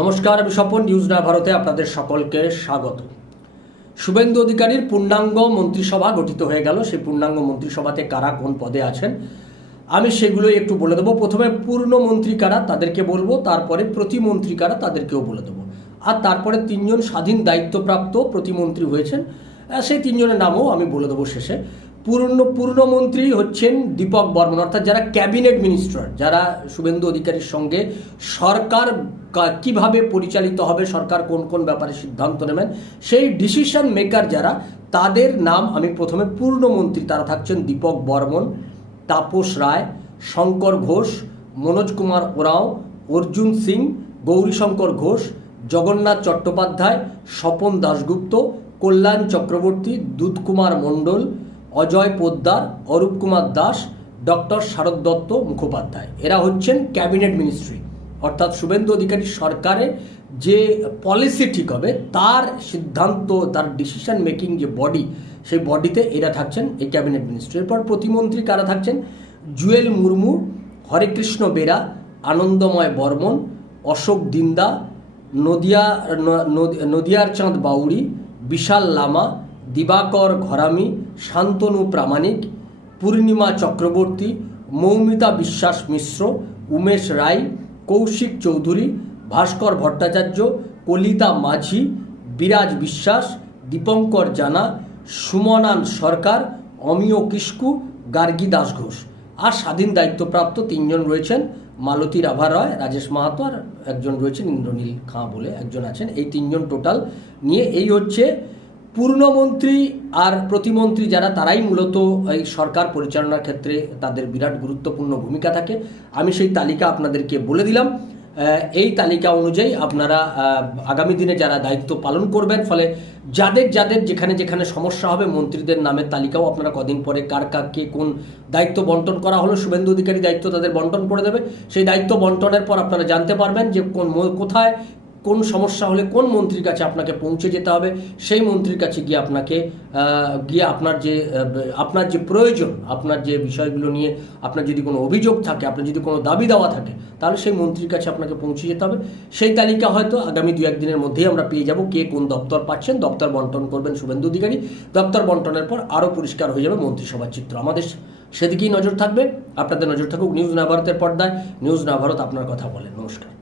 নমস্কার, আমি স্বপন। নিউজ না ভারতে আপনাদের সকলকে স্বাগত। শুভেন্দু অধিকারীর পূর্ণাঙ্গ মন্ত্রিসভা গঠিত হয়ে গেল। সেই পূর্ণাঙ্গ মন্ত্রিসভাতে কারা কোন পদে আছেন আমি সেগুলোই একটু বলে দেবো। প্রথমে পূর্ণ মন্ত্রী কারা তাদেরকে বলবো, তারপরে প্রতিমন্ত্রী কারা তাদেরকেও বলে দেবো, আর তারপরে তিনজন স্বাধীন দায়িত্বপ্রাপ্ত প্রতিমন্ত্রী হয়েছেন, সেই তিনজনের নামও আমি বলে দেবো শেষে। পূর্ণমন্ত্রী হচ্ছেন দীপক বর্মন, অর্থাৎ যারা ক্যাবিনেট মিনিস্টার, যারা শুভেন্দু অধিকারীর সঙ্গে সরকার কিভাবে পরিচালিত হবে, সরকার কোন কোন ব্যাপারে সিদ্ধান্ত নেবেন, সেই ডিসিশন মেকার যারা, তাদের নাম আমি প্রথমে পূর্ণমন্ত্রী। তারা থাকছেন দীপক বর্মন, তাপস রায়, শঙ্কর ঘোষ, মনোজ কুমার ওরাঁও, অর্জুন সিং, গৌরীশঙ্কর ঘোষ, জগন্নাথ চট্টোপাধ্যায়, স্বপন দাশগুপ্ত, কল্যাণ চক্রবর্তী, দুধকুমার মণ্ডল, অজয় পোদ্দার, অরূপ কুমার দাস, ডক্টর শারদ দত্ত মুখোপাধ্যায়। এরা হচ্ছেন ক্যাবিনেট মিনিস্ট্রি, অর্থাৎ শুভেন্দু অধিকারী সরকারের যে পলিসি ঠিক হবে তার সিদ্ধান্ত, তার ডিসিশন মেকিং যে বডি, সেই বডিতে এরা থাকছেন এই ক্যাবিনেট মিনিস্ট্রি। এরপর প্রতিমন্ত্রী কারা থাকছেন? জুয়েল মুর্মু, হরেকৃষ্ণ বেরা, আনন্দময় বর্মন, অশোক দিন্দা, নদিয়ার চাঁদ বাউরি, বিশাল লামা, দিবাকর ঘরামি, শান্তনু প্রামাণিক, পূর্ণিমা চক্রবর্তী, মৌমিতা বিশ্বাস মিশ্র, উমেশ রায়, কৌশিক চৌধুরী, ভাস্কর ভট্টাচার্য, কলিতা মাঝি, বিরাজ বিশ্বাস, দীপঙ্কর জানা, সুমনান সরকার, অমিয় কিস্কু, গার্গী দাস ঘোষ। আর স্বাধীন দায়িত্বপ্রাপ্ত তিনজন রয়েছেন, মালতী রাভা রয়, রাজেশ মাহাতো, আর একজন রয়েছেন ইন্দ্রনীল খাঁ বলে একজন আছেন। এই তিনজন টোটাল নিয়ে এই হচ্ছে পূর্ণমন্ত্রী আর প্রতিমন্ত্রী যারা, তারাই মূলত এই সরকার পরিচালনার ক্ষেত্রে তাদের বিরাট গুরুত্বপূর্ণ ভূমিকা থাকে। আমি সেই তালিকা আপনাদেরকে বলে দিলাম। এই তালিকা অনুযায়ী আপনারা আগামী দিনে যারা দায়িত্ব পালন করবেন, ফলে যাদের যাদের যেখানে যেখানে সমস্যা হবে, মন্ত্রীদের নামের তালিকাও আপনারা কদিন পরে কার কাকে কোন দায়িত্ব বন্টন করা হলো, শুভেন্দু অধিকারী দায়িত্ব তাদের বন্টন করে দেবে। সেই দায়িত্ব বন্টনের পর আপনারা জানতে পারবেন যে কোথায় কোন সমস্যা হলে কোন মন্ত্রীর কাছে আপনাকে পৌঁছে যেতে হবে। সেই মন্ত্রীর কাছে গিয়ে আপনার যে প্রয়োজন, আপনার যে বিষয়গুলো নিয়ে আপনার যদি কোনো অভিযোগ থাকে, আপনার যদি কোনো দাবি দেওয়া থাকে, তাহলে সেই মন্ত্রীর কাছে আপনাকে পৌঁছে যেতে হবে। সেই তালিকা হয়তো আগামী 2-1 দিনের মধ্যেই আমরা পেয়ে যাব, কে কোন দপ্তর পাচ্ছেন। দপ্তর বন্টন করবেন শুভেন্দু অধিকারী। দপ্তর বন্টনের পর আরও পরিষ্কার হয়ে যাবে মন্ত্রিসভার চিত্র। আমাদের সেদিকেই নজর থাকবে। আপনাদের নজর থাকুক নিউজ না ভারতের পর্দায়। নিউজ না ভারত আপনার কথা বলে। নমস্কার।